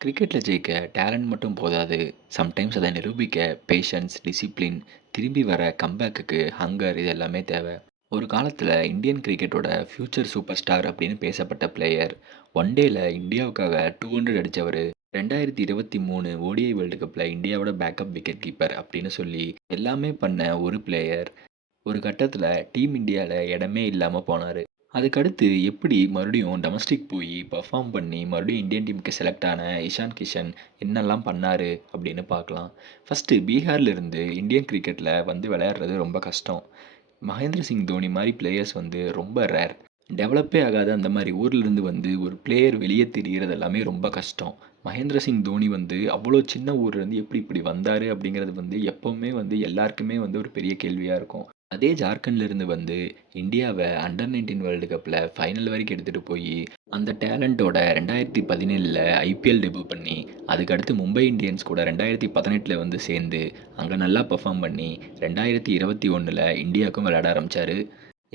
கிரிக்கெட்டில் ஜெயிக்க டேலண்ட் மட்டும் போதாது. சம்டைம்ஸ் அதை நிரூபிக்க பேஷன்ஸ், டிசிப்ளின், திரும்பி வர கம்பேக்குக்கு ஹங்கர் இது எல்லாமே தேவை. ஒரு காலத்தில் இந்தியன் கிரிக்கெட்டோட ஃப்யூச்சர் சூப்பர் ஸ்டார் அப்படின்னு பேசப்பட்ட பிளேயர், ஒன் டேல இந்தியாவுக்காக 200 அடித்தவர், 2023 ஓடிஐ வேர்ல்டு கப்பில் இந்தியாவோட பேக்கப் விக்கெட் கீப்பர் அப்படின்னு சொல்லி எல்லாமே பண்ண ஒரு பிளேயர், ஒரு கட்டத்தில் டீம் இந்தியாவில் இடமே இல்லாமல் போனார். அதுக்கடுத்து எப்படி மறுபடியும் டொமஸ்டிக் போய் பெர்ஃபார்ம் பண்ணி மறுபடியும் இந்தியன் டீமுக்கு செலக்ட் ஆன இஷான் கிஷன் என்னெல்லாம் பண்ணாரு அப்படின்னு பார்க்கலாம். ஃபஸ்ட்டு பீகார்லேருந்து இந்தியன் கிரிக்கெட்டில் வந்து விளையாடுறது ரொம்ப கஷ்டம். மகேந்திர சிங் தோனி மாதிரி பிளேயர்ஸ் வந்து ரொம்ப ரேர். டெவலப்பே ஆகாத அந்த மாதிரி ஊர்லேருந்து வந்து ஒரு பிளேயர் வெளியே தெரிகிறது எல்லாமே ரொம்ப கஷ்டம். மகேந்திர சிங் தோனி வந்து அவ்வளோ சின்ன ஊர்லேருந்து எப்படி இப்படி வந்தார் அப்படிங்கிறது வந்து எப்போவுமே வந்து எல்லாருக்குமே வந்து ஒரு பெரிய கேள்வியாக இருக்கும். அதே ஜார்க்கண்ட்லேருந்து வந்து இந்தியாவை அண்டர் 19 வேர்ல்டு கப்பில் ஃபைனல் வரைக்கும் எடுத்துகிட்டு போய் அந்த டேலண்ட்டோட 2017 ஐபிஎல் டெபியூ பண்ணி அதுக்கடுத்து மும்பை இந்தியன்ஸ் கூட 2018 வந்து சேர்ந்து அங்கே நல்லா பெர்ஃபார்ம் பண்ணி 2021 இந்தியாவுக்கும் விளையாட ஆரம்பித்தார்.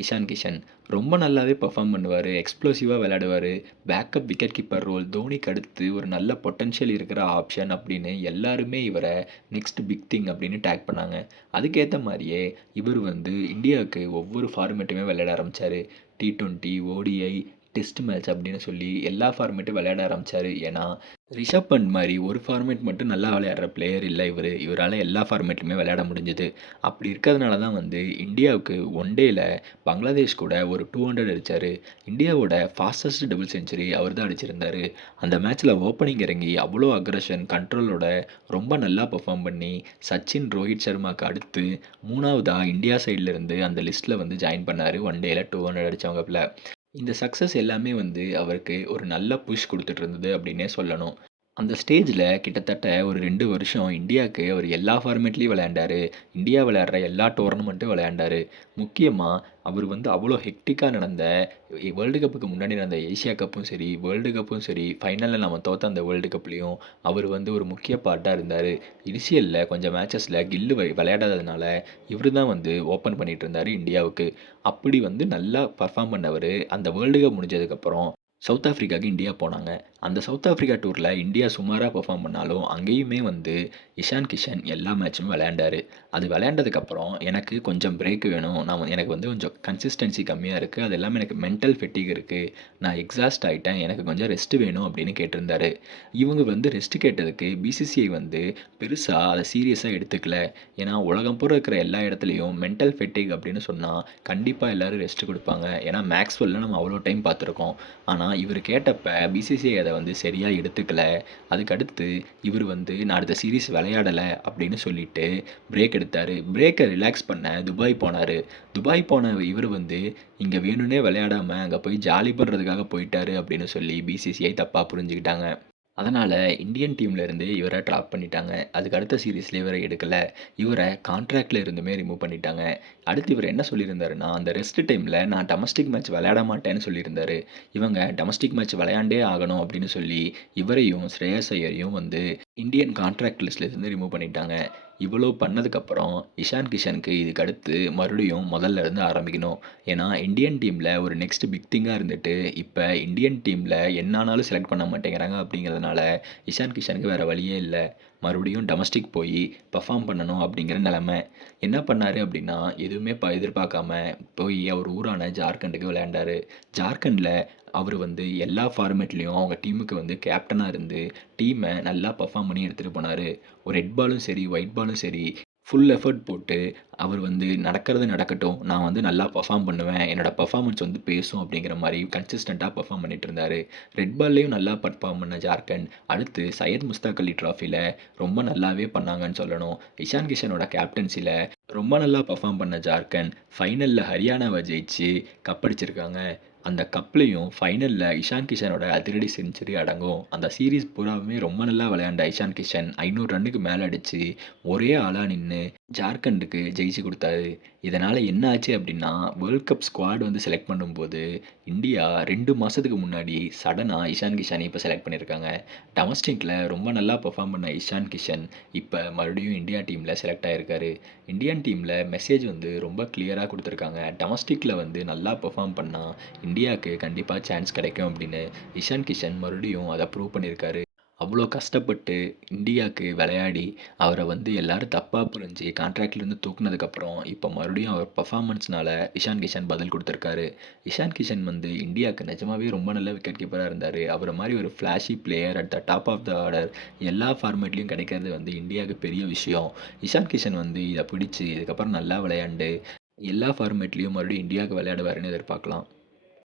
இஷான் கிஷன் ரொம்ப நல்லாவே பெர்ஃபார்ம் பண்ணுவார், எக்ஸ்ப்ளோசிவாக விளையாடுவார், பேக்கப் விக்கெட் கீப்பர் ரோல், தோனிக்கு அடுத்து ஒரு நல்ல பொட்டன்ஷியல் இருக்கிற ஆப்ஷன் அப்படின்னு எல்லாருமே இவரை நெக்ஸ்ட் பிக் திங் அப்படின்னு டேக் பண்ணாங்க. அதுக்கேற்ற மாதிரியே இவர் வந்து இந்தியாவுக்கு ஒவ்வொரு ஃபார்மேட்டுமே விளையாட ஆரம்பித்தார். T20, ஓடிஐ, டெஸ்ட் மேட்ச் அப்படின்னு சொல்லி எல்லா ஃபார்மேட்டும் விளையாட ஆரம்பித்தார். ஏன்னா ரிஷப் பண்ட் மாதிரி ஒரு ஃபார்மேட் மட்டும் நல்லா விளையாடுற பிளேயர் இல்லை இவர். இவரால் எல்லா ஃபார்மேட்லையுமே விளையாட முடிஞ்சுது. அப்படி இருக்கிறதுனால தான் வந்து இந்தியாவுக்கு ஒன் டேல பங்களாதேஷ் கூட ஒரு 200 அடித்தார். இந்தியாவோட ஃபாஸ்டஸ்ட் டபுள் செஞ்சுரி அவர் தான் அடிச்சிருந்தார். அந்த மேட்ச்சில் ஓப்பனிங் இறங்கி அவ்வளோ அக்ரஷன் கண்ட்ரோலோட ரொம்ப நல்லா பெர்ஃபார்ம் பண்ணி சச்சின், ரோஹித் சர்மாவுக்கு அடுத்து மூணாவதாக இந்தியா சைட்லேருந்து அந்த லிஸ்ட்டில் வந்து ஜாயின் பண்ணார் ஒன் டேல 200 அடித்தவங்கப்பில். இந்த சக்ஸஸ் எல்லாமே வந்து அவருக்கு ஒரு நல்ல புஷ் கொடுத்துட்டு இருந்தது அப்படின்னே சொல்லணும். அந்த ஸ்டேஜில் கிட்டத்தட்ட ஒரு 2 வருஷம் இந்தியாவுக்கு அவர் எல்லா ஃபார்மேட்லேயும் விளையாண்டார். இந்தியா விளையாடுற எல்லா டோர்னமெண்ட்டும் விளையாண்டார். முக்கியமாக அவர் வந்து அவ்வளோ ஹெக்டிக்காக நடந்த வேர்ல்டு கப்புக்கு முன்னாடி நடந்த ஏசியா கப்பும் சரி, வேர்ல்டு கப்பும் சரி, ஃபைனலில் நம்ம தோற்ற அந்த வேர்ல்டு கப்லேயும் அவர் வந்து ஒரு முக்கிய பார்ட்டாக இருந்தார். இனிஷியலில் கொஞ்சம் மேட்சஸில் கில்லு விளையாடாததுனால இவர் தான் வந்து ஓப்பன் பண்ணிகிட்டு இருந்தார் இந்தியாவுக்கு. அப்படி வந்து நல்லா பர்ஃபார்ம் பண்ணவர் அந்த வேர்ல்டு கப் முடிஞ்சதுக்கப்புறம் சவுத் ஆஃப்ரிக்காவுக்கு இந்தியா போனாங்க. அந்த சவுத் ஆஃப்ரிக்கா டூரில் இந்தியா சுமாராக பெர்ஃபார்ம் பண்ணாலும் அங்கேயுமே வந்து இஷான் கிஷன் எல்லா மேட்சும் விளையாண்டார். அது விளையாண்டதுக்கப்புறம் எனக்கு கொஞ்சம் பிரேக் வேணும், எனக்கு வந்து கொஞ்சம் கன்சிஸ்டன்சி கம்மியாக இருக்குது, அது எல்லாமே எனக்கு மென்டல் ஃபெட்டிக் இருக்குது, நான் எக்ஸாஸ்ட் ஆகிட்டேன், எனக்கு கொஞ்சம் ரெஸ்ட் வேணும் அப்படின்னு கேட்டிருந்தாரு. இவங்க வந்து ரெஸ்ட் கேட்டதுக்கு பிசிசிஐ வந்து பெருசாக அதை சீரியஸாக எடுத்துக்கல. ஏன்னா உலகம் பூரா இருக்கிற எல்லா இடத்துலையும் மென்டல் ஃபெட்டிக் அப்படின்னு சொன்னால் கண்டிப்பாக எல்லோரும் ரெஸ்ட் கொடுப்பாங்க. ஏன்னா மேக்ஸ்வெல்ல நம்ம அவ்வளோ டைம் பார்த்துருக்கோம். ஆனால் இவர் கேட்டப்ப பிசிசிஐ அதை வந்து சரியாக எடுத்துக்கல. அதுக்கடுத்து இவர் வந்து நான் அடுத்த சீரீஸ் விளையாடலை அப்படின்னு சொல்லிட்டு பிரேக் எடுத்தார். பிரேக்கை ரிலாக்ஸ் பண்ண துபாய் போனார். துபாய் போன இவர் வந்து இங்கே வேணும்னே விளையாடாமல் அங்கே போய் ஜாலி பண்ணுறதுக்காக போயிட்டாரு அப்படின்னு சொல்லி பிசிசிஐ தப்பாக புரிஞ்சுக்கிட்டாங்க. அதனால் இந்தியன் டீம்லேருந்து இவரை ட்ராப் பண்ணிட்டாங்க. அதுக்கு அடுத்த சீரீஸில் இவரை எடுக்கலை. இவரை கான்ட்ராக்டில் இருந்துமே ரிமூவ் பண்ணிட்டாங்க. அடுத்து இவர் என்ன சொல்லியிருந்தாருன்னா, அந்த ரெஸ்ட் டைமில் நான் டொமஸ்டிக் மேட்ச் விளையாட மாட்டேன்னு சொல்லியிருந்தார். இவங்க டொமஸ்டிக் மேட்ச் விளையாண்டே ஆகணும் அப்படின்னு சொல்லி இவரையும் ஸ்ரேயஸ் ஐயரையும் வந்து இந்தியன் கான்ட்ராக்ட் லிஸ்ட்லேருந்து ரிமூவ் பண்ணிட்டாங்க. இவ்வளோ பண்ணதுக்கப்புறம் இஷான் கிஷனுக்கு இதுக்கு அடுத்து மறுபடியும் முதல்ல இருந்து ஆரம்பிக்கணும். ஏன்னா இந்தியன் டீமில் ஒரு நெக்ஸ்ட் பிக் திங்காக இருந்துட்டு இப்போ இந்தியன் டீமில் என்னானாலும் செலக்ட் பண்ண மாட்டேங்கிறாங்க. அப்படிங்கிறதுனால இஷான் கிஷனுக்கு வேறு வழியே இல்லை, மறுபடியும் டொமஸ்டிக் போய் பர்ஃபார்ம் பண்ணணும் அப்படிங்கிற நிலமை. என்ன பண்ணார் அப்படின்னா, எதுவுமே எதிர்பார்க்காம போய் அவர் ஊரான ஜார்க்கண்டுக்கு விளையாண்டார். ஜார்க்கண்டில் அவர் வந்து எல்லா ஃபார்மேட்லேயும் அவங்க டீமுக்கு வந்து கேப்டனாக இருந்து டீமை நல்லா பர்ஃபார்ம் பண்ணி எடுத்துகிட்டு போனார். ஒரு ரெட் பாலும் சரி, ஒயிட் பாலும் சரி, ஃபுல் எஃபர்ட் போட்டு அவர் வந்து நடக்கிறது நடக்கட்டும், நான் வந்து நல்லா பர்ஃபார்ம் பண்ணுவேன், என்னோடய பர்ஃபார்மன்ஸ் வந்து பேசும் அப்படிங்கிற மாதிரி கன்சிஸ்டண்ட்டாக பர்ஃபார்ம் பண்ணிட்டு இருந்தார். ரெட் பால்லையும் நல்லா பர்ஃபார்ம் பண்ண ஜார்க்கண்ட் அடுத்து சையத் முஸ்தாக் அலி ட்ராஃபியில் ரொம்ப நல்லாவே பண்ணாங்கன்னு சொல்லணும். இஷான் கிஷனோட கேப்டன்சியில் ரொம்ப நல்லா பர்ஃபார்ம் பண்ண ஜார்க்கண்ட் ஃபைனலில் ஹரியானாவை ஜெயிச்சு கப்படிச்சிருக்காங்க. அந்த கப்லேயும் ஃபைனலில் இஷான் கிஷனோட அதிரடி செஞ்சுரி அடங்கும். அந்த சீரீஸ் பூராவுமே ரொம்ப நல்லா விளையாண்ட இஷான் கிஷன் 500 ரன்னுக்கு மேலே அடித்து ஒரே ஆளாக நின்று ஜார்க்கண்டுக்கு ஜெயிச்சு கொடுத்தாரு. இதனால் என்ன ஆச்சு அப்படின்னா, வேர்ல்ட் கப் ஸ்குவாட் வந்து செலக்ட் பண்ணும்போது இந்தியா 2 மாதத்துக்கு முன்னாடி சடனாக இஷான் கிஷனை இப்போ செலக்ட் பண்ணியிருக்காங்க. டொமஸ்டிக்கில் ரொம்ப நல்லா பெர்ஃபார்ம் பண்ண இஷான் கிஷன் இப்போ மறுபடியும் இந்தியா டீமில் செலக்ட் ஆகிருக்காரு. இந்தியன் டீமில் மெசேஜ் வந்து ரொம்ப கிளியராக கொடுத்துருக்காங்க. டொமஸ்டிக்கில் வந்து நல்லா பெர்ஃபார்ம் பண்ணால் இந்தியாவுக்கு கண்டிப்பாக சான்ஸ் கிடைக்கும் அப்படின்னு இஷான் கிஷன் மறுபடியும் அதை ப்ரூவ் பண்ணியிருக்காரு. அவ்வளோ கஷ்டப்பட்டு இந்தியாவுக்கு விளையாடி, அவர வந்து எல்லாரும் தப்பா புரிஞ்சு கான்ட்ராக்ட்லேருந்து தூக்குனதுக்கப்புறம், இப்போ மறுபடியும் அவர் பெர்ஃபார்மன்ஸ்னால இஷான் கிஷன் பதில் குடுத்துருக்காரு. இஷான் கிஷன் வந்து இந்தியாவுக்கு நிஜமாவே ரொம்ப நல்ல விக்கெட் கீப்பரா இருந்தாரு. அவர மாரி ஒரு flashy player at the top of the order எல்லா ஃபார்மேட்லயும் கிடைக்கிறது வந்து இந்தியாவுக்கு பெரிய விஷயம். இஷான் கிஷன் வந்து இத பிடிச்சு, இதுக்கப்புறம் நல்லா விளையாண்டு, எல்லா ஃபார்மேட்லயும் மறுபடியும் இந்தியாவுக்கு விளையாடுவாருன்னு எதிர்பார்க்கலாம்.